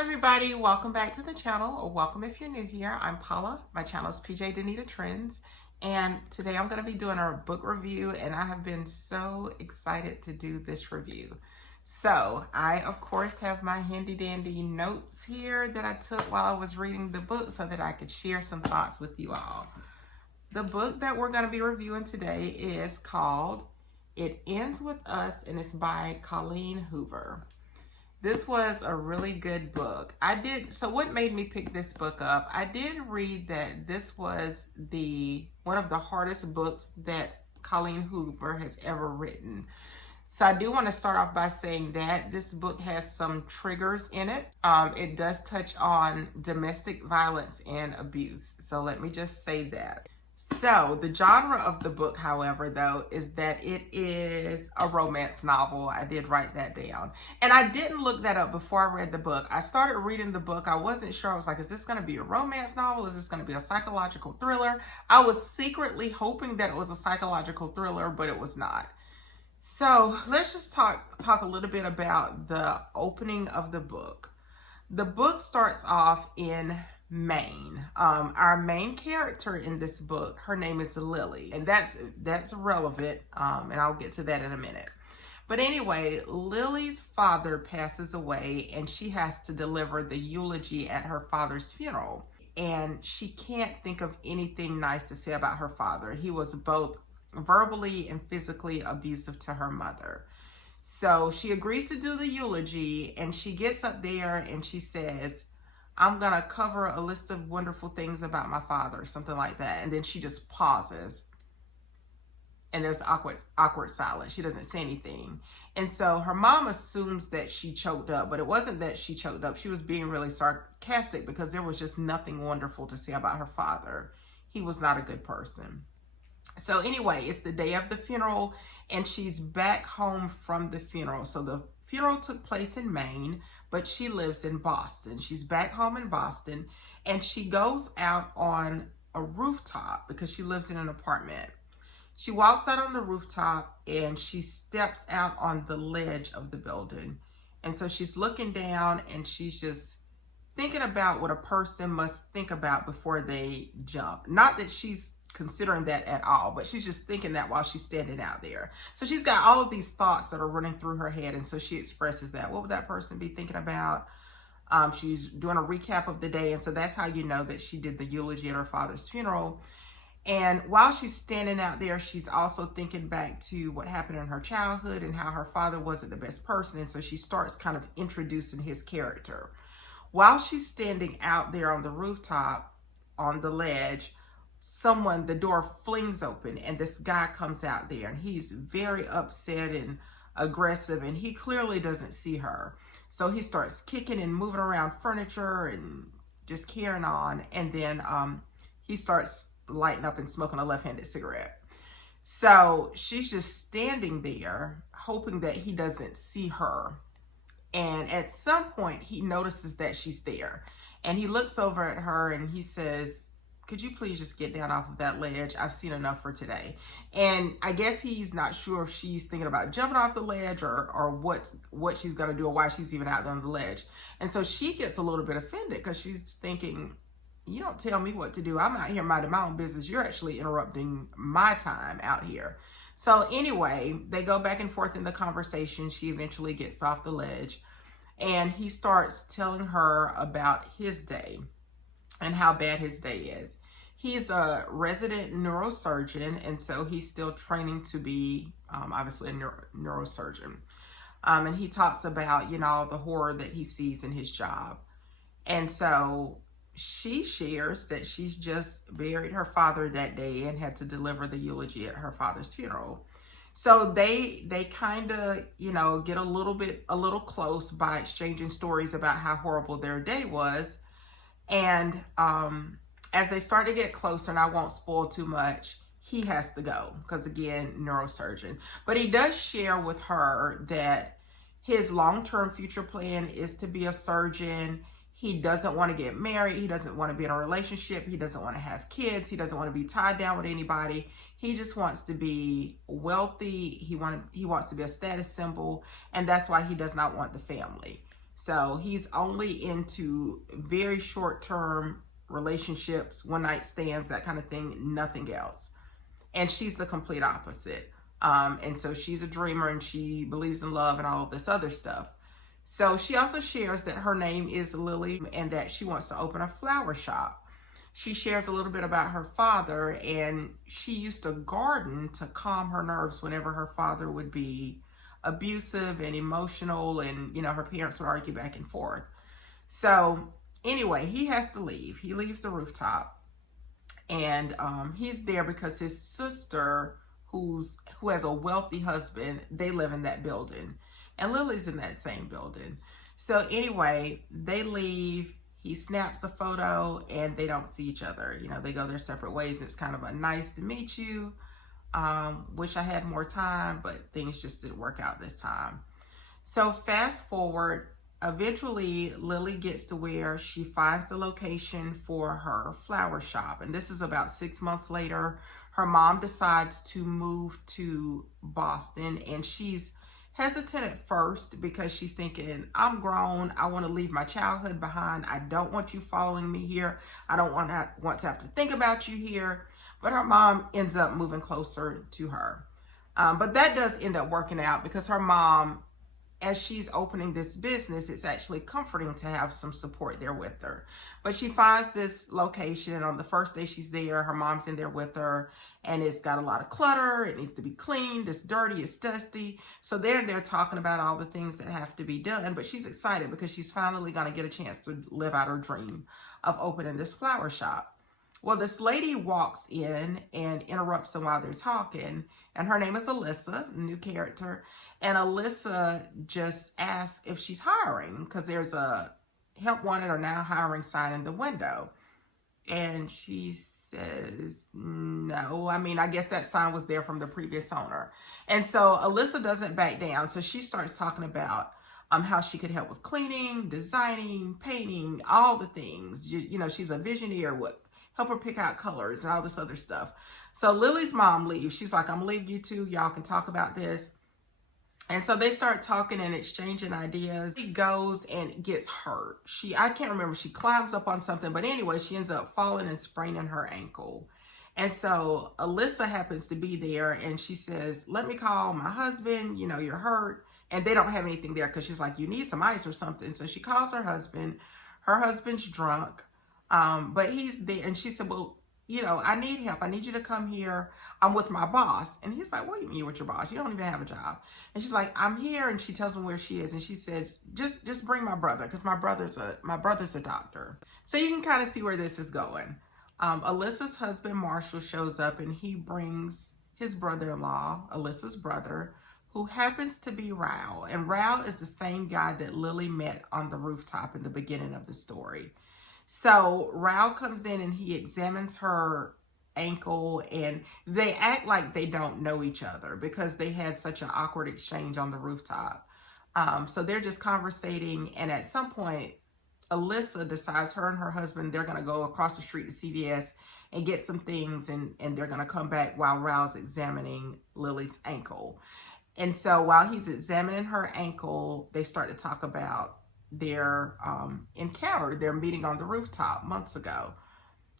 Hello everybody, welcome back to the channel, or welcome if you're new here. I'm Paula, my channel is PJ Danita Trends, and today I'm going to be doing our book review, and I have been so excited to do this review. So I of course have my handy dandy notes here that I took while I was reading the book so that I could share some thoughts with you all. The book that we're going to be reviewing today is called It Ends With Us, and it's by Colleen Hoover. This was a really good book. So what made me pick this book up? I did read that this was one of the hardest books that Colleen Hoover has ever written. So I do want to start off by saying that this book has some triggers in it. It does touch on domestic violence and abuse. So let me just say that. So the genre of the book, however, though, is that it is a romance novel. I did write that down. And I didn't look that up before I read the book. I started reading the book. I wasn't sure. I was like, is this going to be a romance novel? Is this going to be a psychological thriller? I was secretly hoping that it was a psychological thriller, but it was not. So let's just talk a little bit about the opening of the book. The book starts off in Maine. Our main character in this book, her name is Lily, and that's relevant, and I'll get to that in a minute. But anyway, Lily's father passes away, and she has to deliver the eulogy at her father's funeral, and she can't think of anything nice to say about her father. He was both verbally and physically abusive to her mother. So she agrees to do the eulogy, and she gets up there and she says, I'm going to cover a list of wonderful things about my father, something like that. And then she just pauses. And there's awkward silence. She doesn't say anything. And so her mom assumes that she choked up, but it wasn't that she choked up. She was being really sarcastic because there was just nothing wonderful to say about her father. He was not a good person. So anyway, it's the day of the funeral, and she's back home from the funeral. So the funeral took place in Maine, but she lives in Boston. She's back home in Boston, and she goes out on a rooftop because she lives in an apartment. She walks out on the rooftop, and she steps out on the ledge of the building. And so she's looking down, and she's just thinking about what a person must think about before they jump. Not that she's considering that at all, but she's just thinking that while she's standing out there. So she's got all of these thoughts that are running through her head, and so she expresses that. What would that person be thinking about? She's doing a recap of the day, and so that's how you know that she did the eulogy at her father's funeral. And while she's standing out there, she's also thinking back to what happened in her childhood and how her father wasn't the best person, and so she starts kind of introducing his character. While she's standing out there on the rooftop, on the ledge, the door flings open, and this guy comes out there, and he's very upset and aggressive, and he clearly doesn't see her. So he starts kicking and moving around furniture and just carrying on, and then he starts lighting up and smoking a left-handed cigarette. So she's just standing there hoping that he doesn't see her, and at some point he notices that she's there, and he looks over at her and he says, could you please just get down off of that ledge? I've seen enough for today. And I guess he's not sure if she's thinking about jumping off the ledge or what she's going to do or why she's even out there on the ledge. And so she gets a little bit offended because she's thinking, you don't tell me what to do. I'm out here minding my own business. You're actually interrupting my time out here. So anyway, they go back and forth in the conversation. She eventually gets off the ledge, and he starts telling her about his day and how bad his day is. He's a resident neurosurgeon, and so he's still training to be, obviously, a neurosurgeon. And he talks about, the horror that he sees in his job. And so she shares that she's just buried her father that day and had to deliver the eulogy at her father's funeral. So they kind of, get a little close by exchanging stories about how horrible their day was. And as they start to get closer, and I won't spoil too much, he has to go because, again, neurosurgeon. But he does share with her that his long-term future plan is to be a surgeon. He doesn't want to get married. He doesn't want to be in a relationship. He doesn't want to have kids. He doesn't want to be tied down with anybody. He just wants to be wealthy. He wants to be a status symbol, and that's why he does not want the family. So he's only into very short-term relationships, one night stands, that kind of thing, nothing else. And she's the complete opposite. And so she's a dreamer and she believes in love and all of this other stuff. So she also shares that her name is Lily and that she wants to open a flower shop. She shares a little bit about her father, and she used to garden to calm her nerves whenever her father would be abusive and emotional, and her parents would argue back and forth. So anyway, he has to leave. He leaves the rooftop, and he's there because his sister, who has a wealthy husband, they live in that building, and Lily's in that same building. So anyway, they leave. He snaps a photo and they don't see each other. They go their separate ways. And it's kind of a nice to meet you. Wish I had more time, but things just didn't work out this time. So fast forward, eventually Lily gets to where she finds the location for her flower shop. And this is about 6 months later. Her mom decides to move to Boston, and she's hesitant at first because she's thinking, I'm grown. I want to leave my childhood behind. I don't want you following me here. I don't want to have to think about you here. But her mom ends up moving closer to her. But that does end up working out because her mom, as she's opening this business, it's actually comforting to have some support there with her. But she finds this location, and on the first day she's there, her mom's in there with her, and it's got a lot of clutter. It needs to be cleaned. It's dirty. It's dusty. So they're talking about all the things that have to be done, but she's excited because she's finally going to get a chance to live out her dream of opening this flower shop. Well, this lady walks in and interrupts them while they're talking, and her name is Alyssa, new character. And Alyssa just asks if she's hiring because there's a help wanted or now hiring sign in the window. And she says, no. I guess that sign was there from the previous owner. And so Alyssa doesn't back down. So she starts talking about how she could help with cleaning, designing, painting, all the things. She's a visionary, help her pick out colors and all this other stuff. So Lily's mom leaves. She's like, I'm gonna leave you two. Y'all can talk about this. And so they start talking and exchanging ideas. She goes and gets hurt. I can't remember, she climbs up on something, but anyway, she ends up falling and spraining her ankle. And so Alyssa happens to be there and she says, let me call my husband, you're hurt. And they don't have anything there because she's like, you need some ice or something. So she calls her husband. Her husband's drunk, but he's there. And she said, well, I need help. I need you to come here. I'm with my boss. And he's like, what do you mean you're with your boss? You don't even have a job. And she's like, I'm here. And she tells him where she is. And she says, just bring my brother, because my brother's a doctor. So you can kind of see where this is going. Alyssa's husband, Marshall, shows up and he brings his brother-in-law, Alyssa's brother, who happens to be Raul. And Raul is the same guy that Lily met on the rooftop in the beginning of the story. So Raul comes in and he examines her ankle, and they act like they don't know each other because they had such an awkward exchange on the rooftop. So they're just conversating, and at some point, Alyssa decides her and her husband, they're going to go across the street to CVS and get some things, and they're going to come back while Raul's examining Lily's ankle. And so while he's examining her ankle, they start to talk about their encounter, their meeting on the rooftop months ago.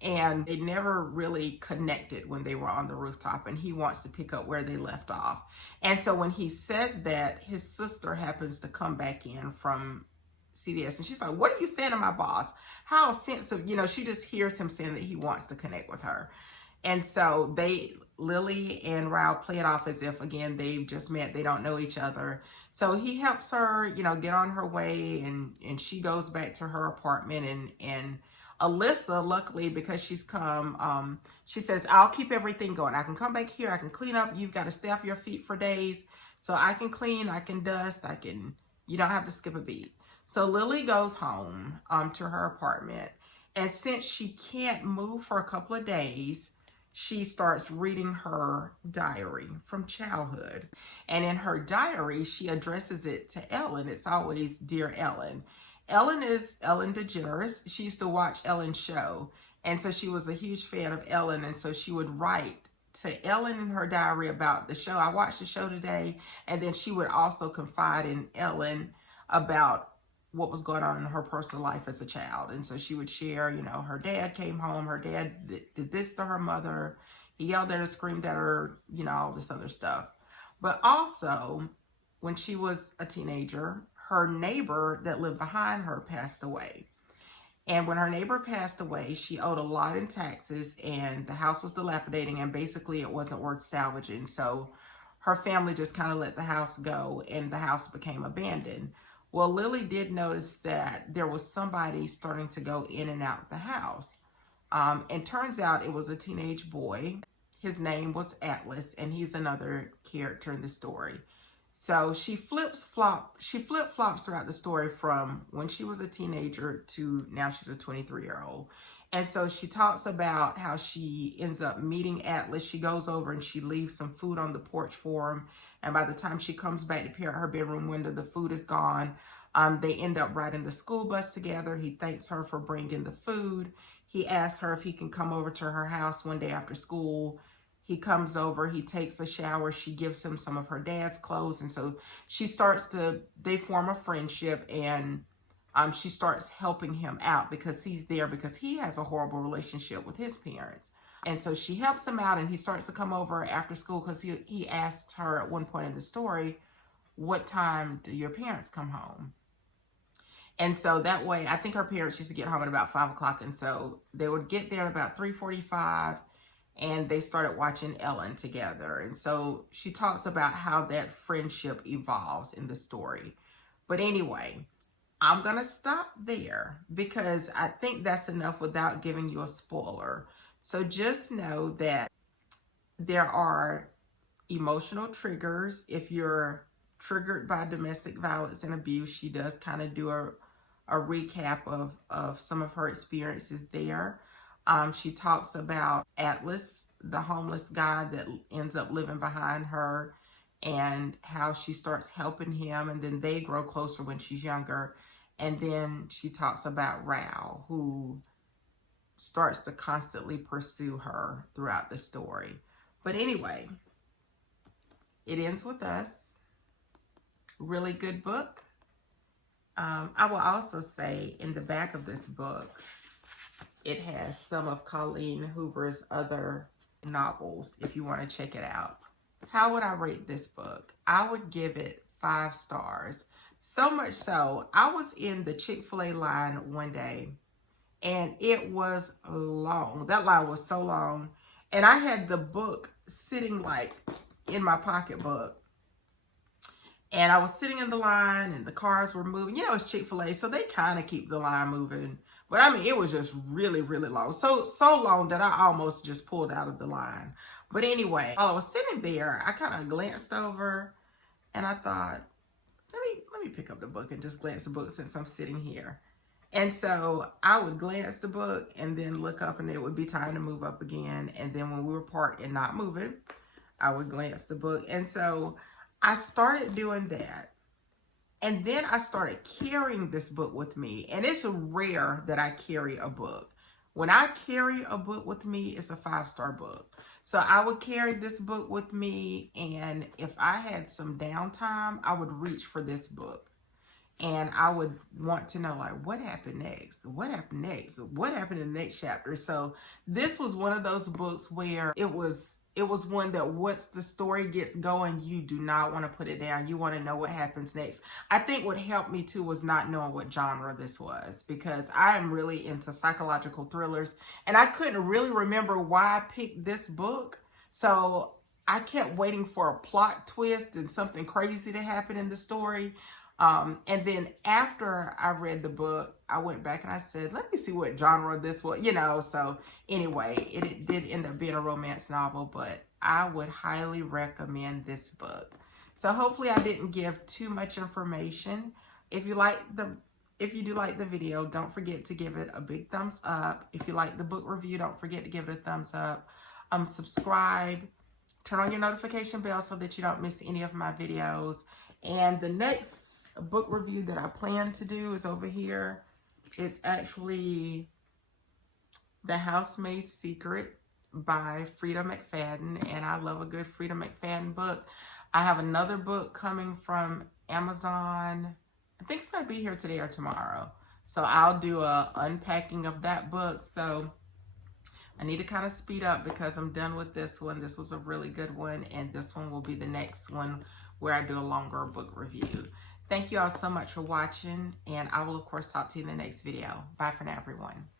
And they never really connected when they were on the rooftop, and he wants to pick up where they left off. And so when he says that, his sister happens to come back in from CVS, and she's like, what are you saying to my boss? How offensive. She just hears him saying that he wants to connect with her. And so Lily and Raul play it off as if, again, they've just met, they don't know each other. So he helps her, get on her way, and she goes back to her apartment, and Alyssa, luckily, because she's come, she says, I'll keep everything going. I can come back here, I can clean up, you've got to stay off your feet for days, so I can clean, I can dust, you don't have to skip a beat. So Lily goes home to her apartment, and since she can't move for a couple of days, she starts reading her diary from childhood. And in her diary, she addresses it to Ellen. It's always, Dear Ellen. Ellen is Ellen DeGeneres. She used to watch Ellen's show. And so she was a huge fan of Ellen. And so she would write to Ellen in her diary about the show. I watched the show today. And then she would also confide in Ellen about what was going on in her personal life as a child. And so she would share, you know, her dad came home, her dad did this to her mother, he yelled at her, screamed at her, you know, all this other stuff. But also, when she was a teenager, her neighbor that lived behind her passed away. And when her neighbor passed away, she owed a lot in taxes, and the house was dilapidating, and basically it wasn't worth salvaging. So her family just kind of let the house go, and the house became abandoned. Well, Lily did notice that there was somebody starting to go in and out the house. And turns out it was a teenage boy. His name was Atlas, and he's another character in the story. So she flip-flops throughout the story from when she was a teenager to now she's a 23-year-old. And so she talks about how she ends up meeting Atlas. She goes over and she leaves some food on the porch for him. And by the time she comes back to peer at her bedroom window, the food is gone. They end up riding the school bus together. He thanks her for bringing the food. He asks her if he can come over to her house one day after school. He comes over, he takes a shower, she gives him some of her dad's clothes. And so they form a friendship, and she starts helping him out because he's there because he has a horrible relationship with his parents. And so she helps him out, and he starts to come over after school because he asks her at one point in the story, what time do your parents come home? And so that way, I think her parents used to get home at about 5 o'clock. And so they would get there at about 3:45. And they started watching Ellen together. And so she talks about how that friendship evolves in the story. But anyway, I'm going to stop there because I think that's enough without giving you a spoiler. So just know that there are emotional triggers. If you're triggered by domestic violence and abuse, she does kind of do a recap of some of her experiences there. She talks about Atlas, the homeless guy that ends up living behind her, and how she starts helping him, and then they grow closer when she's younger. And then she talks about Rao, who starts to constantly pursue her throughout the story. But anyway, it ends with us. Really good book. I will also say in the back of this book, it has some of Colleen Hoover's other novels if you want to check it out. How would I rate this book? I would give it 5 stars. So much so, I was in the Chick-fil-A line one day, and it was long. That line was so long. And I had the book sitting like in my pocketbook. And I was sitting in the line, and the cars were moving. You know, it's Chick-fil-A, so they kind of keep the line moving. But I mean, it was just really, really long. So long that I almost just pulled out of the line. But anyway, while I was sitting there, I kind of glanced over and I thought, let me pick up the book and just glance the book since I'm sitting here. And so I would glance the book and then look up, and it would be time to move up again. And then when we were parked and not moving, I would glance the book. And so I started doing that. And then I started carrying this book with me. And it's rare that I carry a book. When I carry a book with me, it's a 5-star book. So I would carry this book with me. And if I had some downtime, I would reach for this book. And I would want to know, like, what happened next? What happened next? What happened in the next chapter? So this was one of those books where it was one that once the story gets going, you do not want to put it down. You want to know what happens next. I think what helped me too was not knowing what genre this was, because I am really into psychological thrillers, and I couldn't really remember why I picked this book. So I kept waiting for a plot twist and something crazy to happen in the story. And then after I read the book, I went back and I said, let me see what genre this was, you know. So anyway, it did end up being a romance novel, but I would highly recommend this book. So hopefully I didn't give too much information. If you do like the video, don't forget to give it a big thumbs up. If you like the book review, don't forget to give it a thumbs up. Subscribe, turn on your notification bell so that you don't miss any of my videos. And the next book review that I plan to do is over here. It's actually The Housemaid's Secret by Frida McFadden, and I love a good Frida McFadden book. I have another book coming from Amazon. I I think it's going to be here today or tomorrow. So I'll do a unpacking of that book. So I need to kind of speed up because I'm done with this one. This was a really good one, and this one will be the next one where I do a longer book review. Thank you all so much for watching, and I will of course talk to you in the next video. Bye for now, everyone.